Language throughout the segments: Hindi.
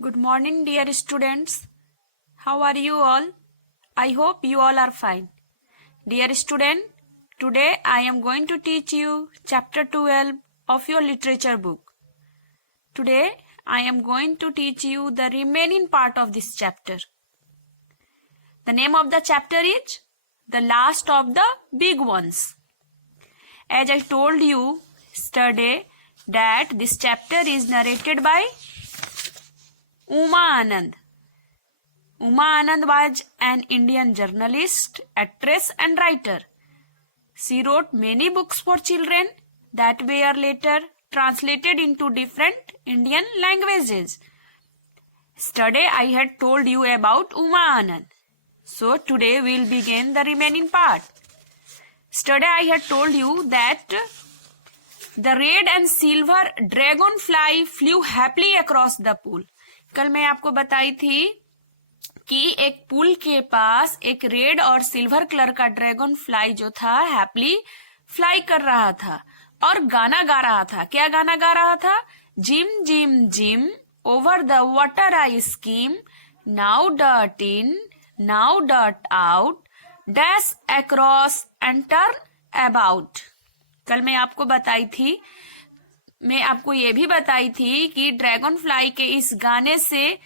Good morning, dear students. How are you all? I hope you all are fine. Dear student, today I am going to teach you chapter 12 of your literature book. Today I am going to teach you the remaining part of this chapter. The name of the chapter is The Last of the Big Ones. As I told you yesterday that this chapter is narrated by Uma Anand. Uma Anand was an Indian journalist, actress and writer. She wrote many books for children that were later translated into different Indian languages. Yesterday I had told you about Uma Anand. So today we will begin the remaining part. Yesterday I had told you that the red and silver dragonfly flew happily across the pool. कल मैं आपको बताई थी कि एक पुल के पास एक रेड और सिल्वर कलर का ड्रैगन फ्लाई जो था हैप्पली फ्लाई कर रहा था और गाना गा रहा था. क्या गाना गा रहा था? Gym gym gym over the water I scheme, now dot in now dot out, dash across and turn about. कल मैं आपको बताई थी, मैं आपको ये भी बताई थी कि ड्रैगन फ्लाई के इस गाने से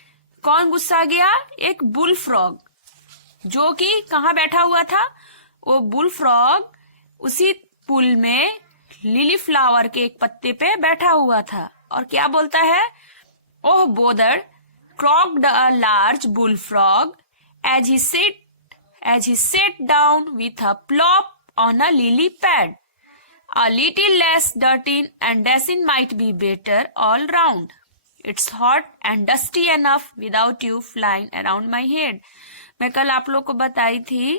कौन गुस्सा गया? एक बुल फ्रॉग, जो कि कहाँ बैठा हुआ था? वो बुल फ्रॉग उसी पुल में लिली फ्लावर के एक पत्ते पे बैठा हुआ था और क्या बोलता है? Oh bother croaked a large bull frog as he sat down with a plop on a lily pad. A little less dirty and dashing might be better all round. It's hot and dusty enough without you flying around my head. मैं कल आप लोग को बताई थी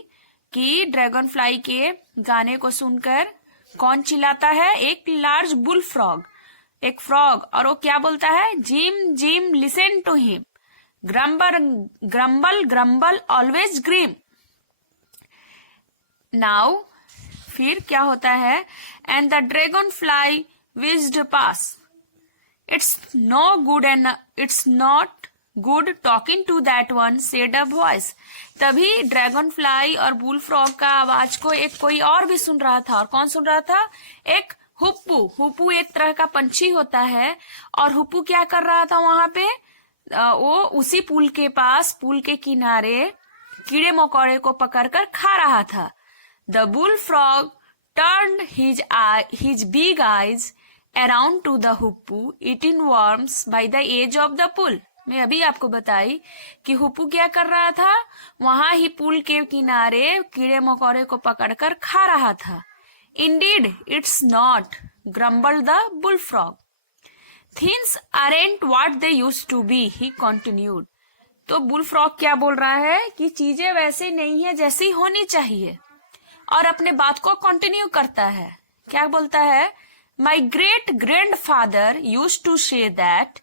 कि ड्रैगन फ्लाई के गाने को सुनकर कौन चिल्लाता है? एक लार्ज बुल फ्रॉग, एक फ्रॉग. और वो क्या बोलता है? Jim Jim listen to him, grumble grumble always grim. Now फिर क्या होता है? And the dragon fly whizzed past. It's not good talking to that one, said a voice. तभी ड्रैगन फ्लाई और बुल फ्रॉग का आवाज को एक कोई और भी सुन रहा था. और कौन सुन रहा था? एक हुप्पू. हुप्पू एक तरह का पंछी होता है और हुप्पू क्या कर रहा था वहां पे? वो उसी पुल के पास, पुल के किनारे कीड़े मकोड़े को पकड़कर खा रहा था. The bull frog turned his big eyes around to the hoopoe eating worms by the edge of the pool. मैं अभी आपको बताई कि हुप्पू क्या कर रहा था? वहां ही पुल के किनारे कीड़े मकोड़े को पकड़कर खा रहा था. Indeed, it's not, grumbled the bullfrog. Things aren't what they used to be, he continued. तो बुलफ्रॉग क्या बोल रहा है कि चीजें वैसे नहीं है जैसी होनी चाहिए, और अपने बात को कंटिन्यू करता है. क्या बोलता है? My great grandfather use to say that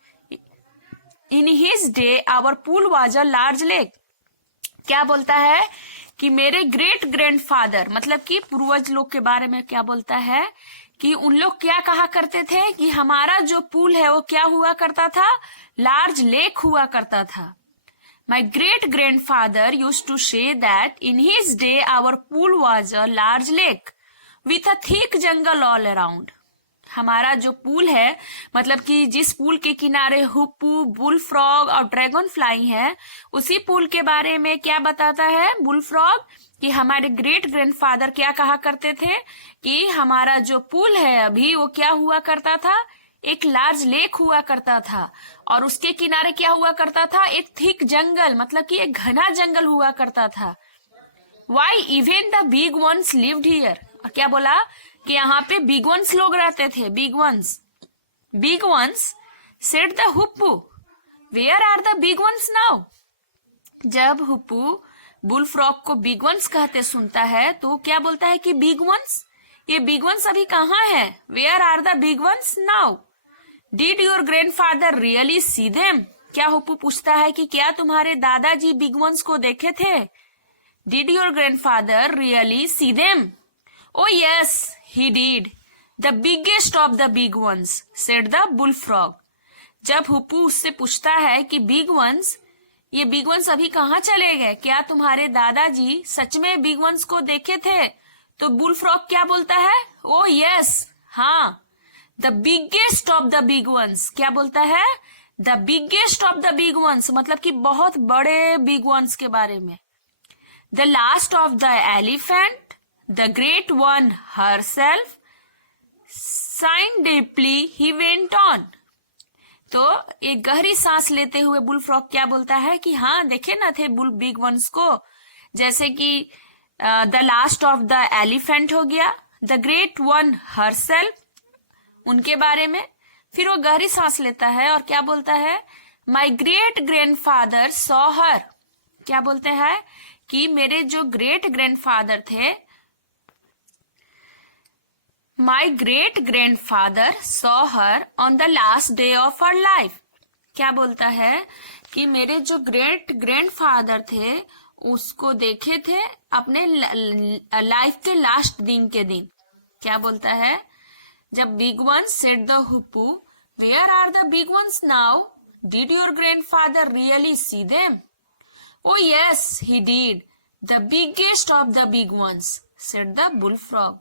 in his day our pool was a large lake. क्या बोलता है? कि मेरे ग्रेट ग्रैंड फादर, मतलब कि पूर्वज लोग के बारे में क्या बोलता है? कि उन लोग क्या कहा करते थे कि हमारा जो पूल है वो क्या हुआ करता था? लार्ज लेक हुआ करता था. My great grandfather used to say that in his day our pool was a large lake with a thick jungle all around. हमारा जो पूल है, मतलब कि जिस पूल के किनारे हुप्पू, बुल फ्रॉग और ड्रैगन फ्लाई है, उसी पूल के बारे में क्या बताता है बुल फ्रॉग? कि हमारे ग्रेट ग्रैंडफादर क्या कहा करते थे कि हमारा जो पूल है अभी वो क्या हुआ करता था? एक लार्ज लेक हुआ करता था और उसके किनारे क्या हुआ करता था? एक थिक जंगल, मतलब कि एक घना जंगल हुआ करता था. Why even the big ones lived here. और क्या बोला? कि यहाँ पे बिग वंस लोग रहते थे. Big ones said the hoopoe. Where are the big ones now? जब हुप्पू बुल फ्रॉग को बिग वंस कहते सुनता है तो क्या बोलता है कि बिग वंस, ये बिग वंस अभी कहाँ है? Where are the big ones now? Did your grandfather really see them? क्या हुप्पू पूछता है कि क्या तुम्हारे दादाजी बिग वंस को देखे थे? Did your grandfather really see them? Oh yes, he did. The biggest of the big ones, said the bullfrog. जब हुप्पू उससे पूछता है कि बिग वंस, ये बिग वंस अभी कहाँ चले गए, क्या तुम्हारे दादाजी सच में बिग वंस को देखे थे? तो बुल फ्रॉग क्या बोलता है? ओ यस, हाँ, the biggest of the big ones. क्या बोलता है? The biggest of the big ones, मतलब कि बहुत बड़े बिग वंस के बारे में। The last of the elephant, the great one herself, sighed deeply he went on. तो एक गहरी सांस लेते हुए बुल फ्रॉग क्या बोलता है कि हाँ, देखे ना थे बुल बिग वंस को, जैसे कि the last of the elephant हो गया, द ग्रेट वन हरसेल्फ, उनके बारे में। फिर वो गहरी सांस लेता है और क्या बोलता है? My great grandfather saw her. क्या बोलते हैं कि मेरे जो ग्रेट ग्रैंडफादर थे, my great grandfather saw her on the last day of her life. क्या बोलता है कि मेरे जो ग्रेट ग्रैंडफादर थे उसको देखे थे अपने लाइफ के लास्ट दिन के दिन। क्या बोलता है? जब big one said the hoopoe, where are the big ones now? Did your grandfather really see them? Oh yes, he did, the biggest of the big ones, said the bull frog.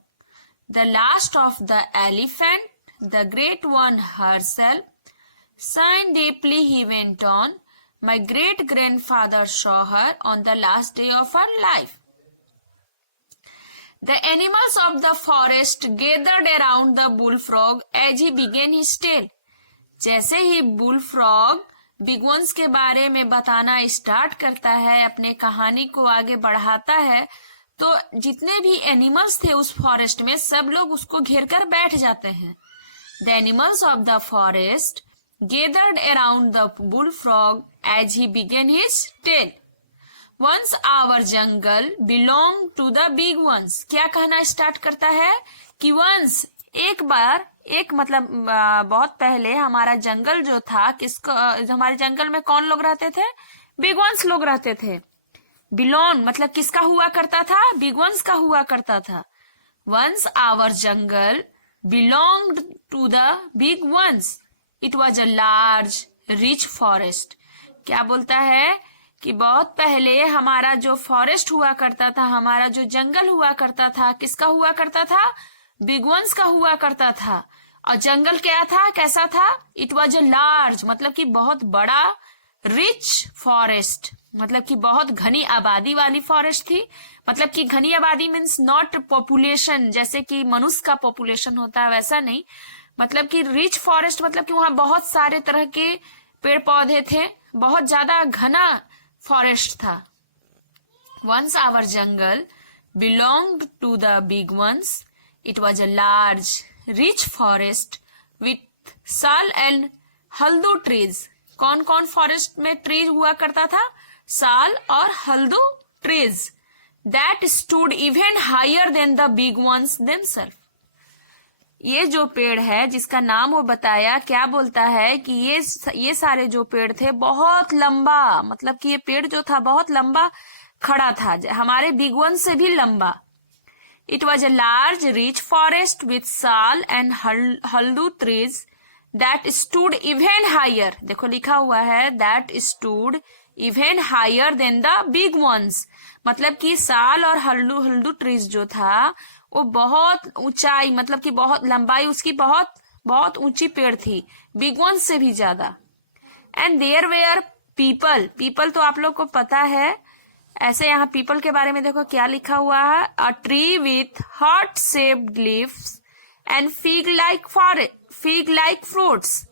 The last of the elephant, the great one herself, sighing deeply he went on, my great grandfather saw her on the last day of her life. The animals of the forest gathered around the bullfrog as he began his tale. जैसे ही बुलफ्रॉग बिग वंस के बारे में बताना स्टार्ट करता है, अपने कहानी को आगे बढ़ाता है, तो जितने भी एनिमल्स थे उस फॉरेस्ट में सब लोग उसको घेर कर बैठ जाते हैं। The animals of the forest gathered around the bull frog as he began his tale. Once our jungle belong to the big ones. क्या कहना स्टार्ट करता है कि वंस, एक बार, एक मतलब बहुत पहले हमारा जंगल जो था, किसको, हमारे जंगल में कौन लोग रहते थे? बिग वंस लोग रहते थे। बिलोंग मतलब किसका हुआ करता था? बिग वंस का हुआ करता था। Once our jungle belonged to the big ones, it was a large rich forest. क्या बोलता है कि बहुत पहले हमारा जो फॉरेस्ट हुआ करता था, हमारा जो जंगल हुआ करता था, किसका हुआ करता था? बिग वंस का हुआ करता था। और जंगल क्या था, कैसा था? इट वॉज अ लार्ज मतलब कि बहुत बड़ा, रिच फॉरेस्ट मतलब कि बहुत घनी आबादी वाली फॉरेस्ट थी। मतलब कि घनी आबादी मीन्स नॉट पॉपुलेशन, जैसे कि मनुष्य का पॉपुलेशन होता है वैसा नहीं। मतलब कि रिच फॉरेस्ट मतलब कि वहां बहुत सारे तरह के पेड़ पौधे थे, बहुत ज्यादा घना फॉरेस्ट था। Once our jungle belonged to the big ones, it was a large rich forest with sal and haldu trees. कौन कौन फॉरेस्ट में ट्रीज हुआ करता था? साल और haldu trees that stood even higher than the big ones themselves. ये जो पेड़ है जिसका नाम वो बताया, क्या बोलता है कि ये सारे जो पेड़ थे बहुत लंबा, मतलब कि ये पेड़ जो था बहुत लंबा खड़ा था, हमारे बिग वंस से भी लंबा। It was a large rich forest with sal and haldu trees that stood even higher. देखो लिखा हुआ है that stood even higher than the big ones, मतलब कि साल और हल्दू ट्रीज जो था वो बहुत ऊंचाई, मतलब कि बहुत लंबाई उसकी बहुत बहुत ऊंची पेड़ थी, बिग वंस से भी ज्यादा। And there were people, people तो आप लोग को पता है। ऐसे यहाँ पीपल के बारे में देखो क्या लिखा हुआ है, a tree with heart shaped leaves and fig like fruits.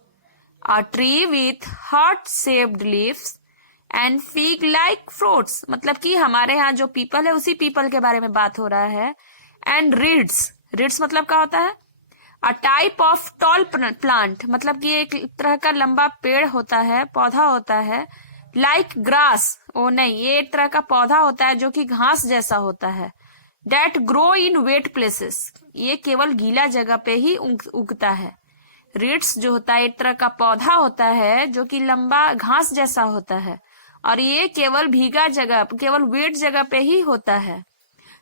A tree with heart shaped leaves and fig like fruits, मतलब कि हमारे यहाँ जो पीपल है उसी पीपल के बारे में बात हो रहा है। एंड रीड्स, रीड्स मतलब क्या होता है? A type of tall plant, मतलब कि एक तरह का लंबा पेड़ होता है, पौधा होता है। लाइक ग्रास, ओ नहीं, ये एक तरह का पौधा होता है जो कि घास जैसा होता है। That grow in wet places, ये केवल गीला जगह पे ही उगता है। रीड्स जो होता है एक तरह का पौधा होता है जो कि लंबा घास जैसा होता है, और ये केवल भीगा जगह, केवल वेट जगह पे ही होता है।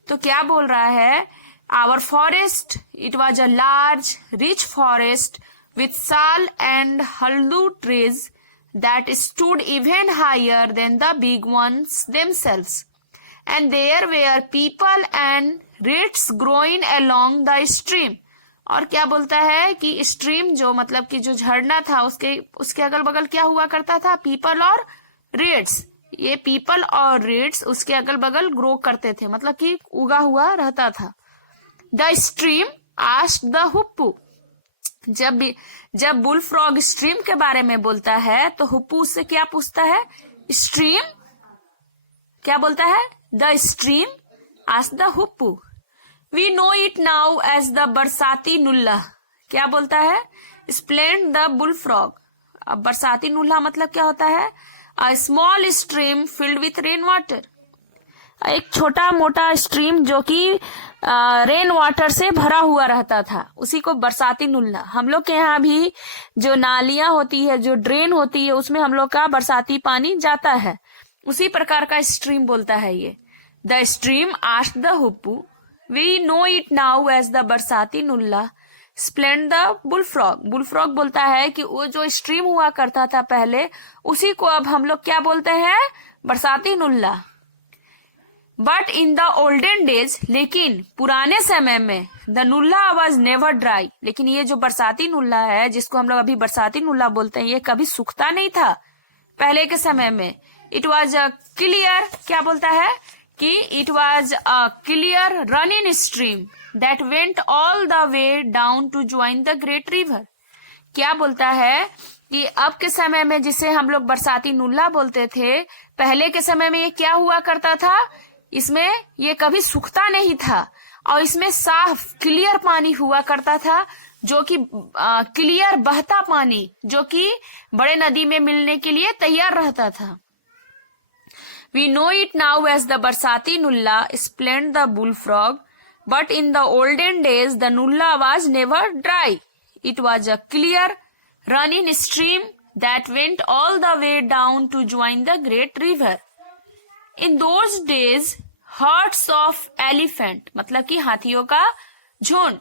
तो क्या बोल रहा है? Our forest, it was a large rich forest with sal and haldu trees that stood even higher than the big ones themselves. And there were people and reeds growing along the stream. और क्या बोलता है कि स्ट्रीम जो मतलब कि जो झरना था उसके अगल बगल क्या हुआ करता था, पीपल और रीड्स. ये पीपल और रीड्स उसके अगल बगल ग्रो करते थे, मतलब कि उगा हुआ रहता था. The stream asked the hoopoe. जब बुल फ्रॉग स्ट्रीम के बारे में बोलता है तो हुप्पू उससे क्या पूछता है, स्ट्रीम क्या बोलता है, the stream asked the hoopoe. We know it now as the barsati nullah. क्या बोलता है, एक्सप्लेन द बुल फ्रॉग. अब बरसाती नुल्ला मतलब क्या होता है, a small stream filled with rain water. एक छोटा मोटा स्ट्रीम जो कि रेन वाटर से भरा हुआ रहता था, उसी को बरसाती नुल्ला. हम लोग के यहाँ भी जो नालियां होती है, जो ड्रेन होती है, उसमें हम लोग का बरसाती पानी जाता है, उसी प्रकार का स्ट्रीम बोलता है ये. The stream asked the hoopoe. We know it now as the barsati nullah. Explained the bullfrog. Bullfrog बोलता है कि वो जो स्ट्रीम हुआ करता था पहले, उसी को अब हम लोग क्या बोलते हैं, बरसाती नुल्ला. But in the olden days, लेकिन पुराने समय में, the nullah was never dry. लेकिन ये जो बरसाती नुल्ला है, जिसको हम लोग अभी बरसाती नुल्ला बोलते हैं, ये कभी सूखता नहीं था पहले के समय में. इट वॉज अ क्लियर, क्या बोलता है कि it was a clear running stream that went all the way down to join the great river. क्या बोलता है कि अब के समय में जिसे हम लोग बरसाती नुल्ला बोलते थे, पहले के समय में ये क्या हुआ करता था, इसमें ये कभी सूखता नहीं था और इसमें साफ क्लियर पानी हुआ करता था, जो कि क्लियर बहता पानी, जो कि बड़े नदी में मिलने के लिए तैयार रहता था. We know it now as the Barsati Nulla, explained the bullfrog. But in the olden days, the Nulla was never dry. It was a clear, running stream that went all the way down to join the great river. In those days, herds of elephant, मतलब कि हाथियों का झुंड.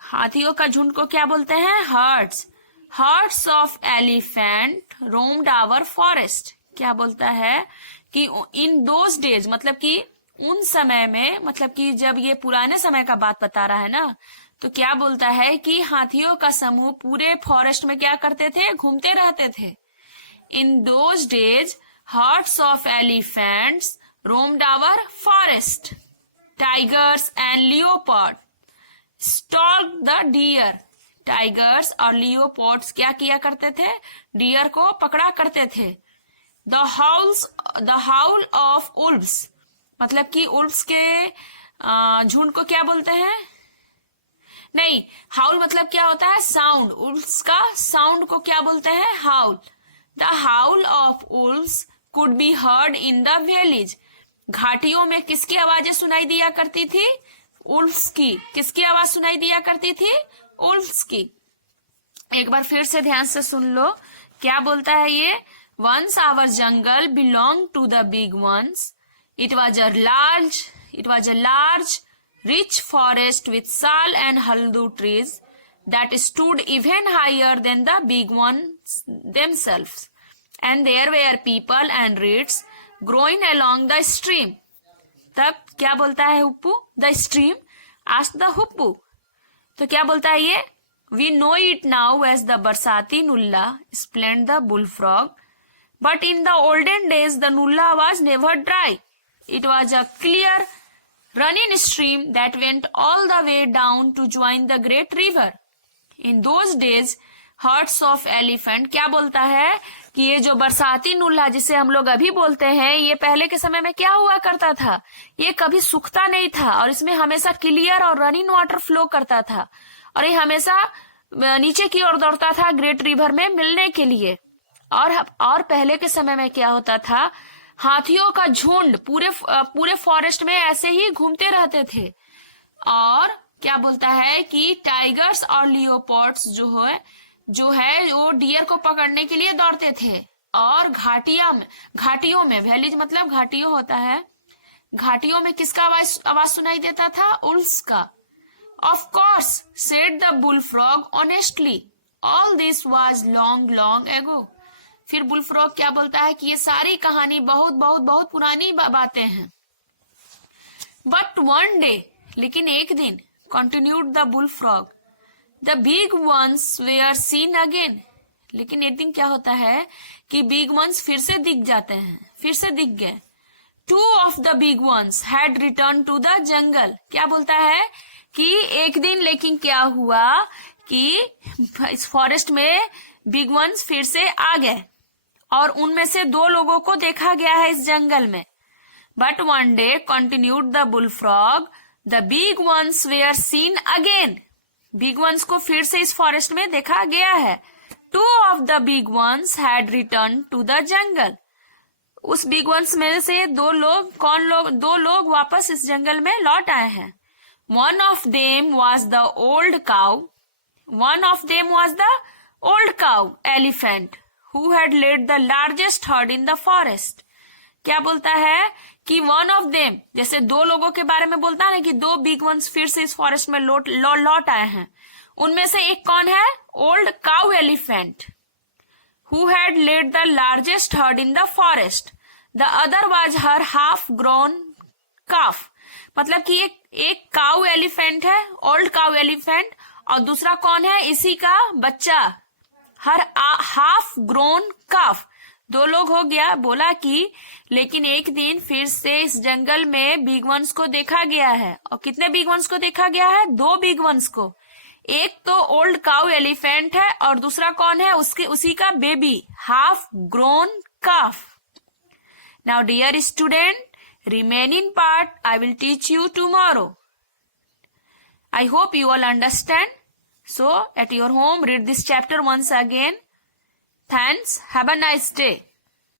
हाथियों का झुंड को क्या बोलते हैं, herds. Herds of elephant roamed our forest. क्या बोलता है कि इन दोज डेज मतलब कि उन समय में, मतलब कि जब ये पुराने समय का बात बता रहा है ना, तो क्या बोलता है कि हाथियों का समूह पूरे फॉरेस्ट में क्या करते थे, घूमते रहते थे. In those days herds of elephants roamed our forest. Tigers and leopard stalked the deer. Tigers और लियोपार्ड्स क्या किया करते थे, डियर को पकड़ा करते थे. The howl of wolves, मतलब कि उल्फ्स के झुंड को क्या बोलते हैं, नहीं, हाउल मतलब क्या होता है, साउंड. उल्फ्स का साउंड को क्या बोलते हैं, howl. The howl of wolves could be heard in the village. घाटियों में किसकी आवाजें सुनाई दिया करती थी, उल्फ्स की. किसकी आवाज सुनाई दिया करती थी, उल्फ्स की. एक बार फिर से ध्यान से सुन लो, क्या बोलता है ये. Once our jungle belonged to the big ones. It was a large, rich forest with sal and haldu trees that stood even higher than the big ones themselves. And there were people and reeds growing along the stream. तब क्या बोलता है हुप्पू, the stream asked the हुप्पू. तो क्या बोलता है ये, we know it now as the Barsati Nulla, explained the bullfrog. But in the olden days, the Nulla was never dry. It was a clear, running stream that went all the way down to join the great river. In those days, herds of elephant, क्या बोलता है कि ये जो बरसाती नुल्ला जिसे हम लोग अभी बोलते हैं, ये पहले के समय में क्या हुआ करता था, ये कभी सूखता नहीं था और इसमें हमेशा क्लियर और रनिंग वाटर फ्लो करता था और ये हमेशा नीचे की ओर दौड़ता था ग्रेट रिवर में मिलने के लिए. और पहले के समय में क्या होता था, हाथियों का झुंड पूरे फॉरेस्ट में ऐसे ही घूमते रहते थे. और क्या बोलता है कि टाइगर्स और लियोपार्ड्स जो है वो डियर को पकड़ने के लिए दौड़ते थे. और घाटियों में वैलीज मतलब घाटियों होता है, घाटियों में किसका आवाज सुनाई देता था, उल्फ्स का. Of course said the bullfrog honestly. All this was long long ago. फिर बुलफ्रॉग क्या बोलता है कि ये सारी कहानी बहुत बहुत बहुत पुरानी बातें हैं। बट वन डे, लेकिन एक दिन, continued the bullfrog, the big ones were seen again. लेकिन एक दिन क्या होता है कि बिग वंस फिर से दिख जाते हैं, फिर से दिख गए। Two of the big ones had return to the jungle. क्या बोलता है कि एक दिन लेकिन क्या हुआ कि इस फॉरेस्ट में बिग वंस फिर से आ गए और उनमें से 2 लोगों को देखा गया है इस जंगल में। But one day, continued the bullfrog, the big ones were seen again. Big ones को फिर से इस फॉरेस्ट में देखा गया है। 2 of the big ones had returned to the jungle. उस बिग वंस में से 2 लोग वापस इस जंगल में लौट आए हैं। One of them was the old cow elephant who had led the largest herd in the forest. क्या बोलता है कि one of them, जैसे 2 लोगों के बारे में बोलता है ना कि 2 बिग वंस फिर से इस फॉरेस्ट में लौट आए हैं। उनमें से एक कौन है? Old cow elephant who had led the largest herd in the forest. The other was her half grown calf. मतलब कि एक काउ एलिफेंट है, ओल्ड काउ एलिफेंट, और दूसरा कौन है? इसी का बच्चा, हर हाफ ग्रोन काफ। 2 लोग हो गया। बोला कि लेकिन एक दिन फिर से इस जंगल में बिग वंस को देखा गया है। और कितने बिग वंस को देखा गया है? 2 बिग वंस को। एक तो ओल्ड काउ एलिफेंट है और दूसरा कौन है? उसी का baby, half grown calf. Now dear student, remaining part I will teach you tomorrow. I hope you all understand. So at your home, read this chapter once again. Thanks. Have a nice day.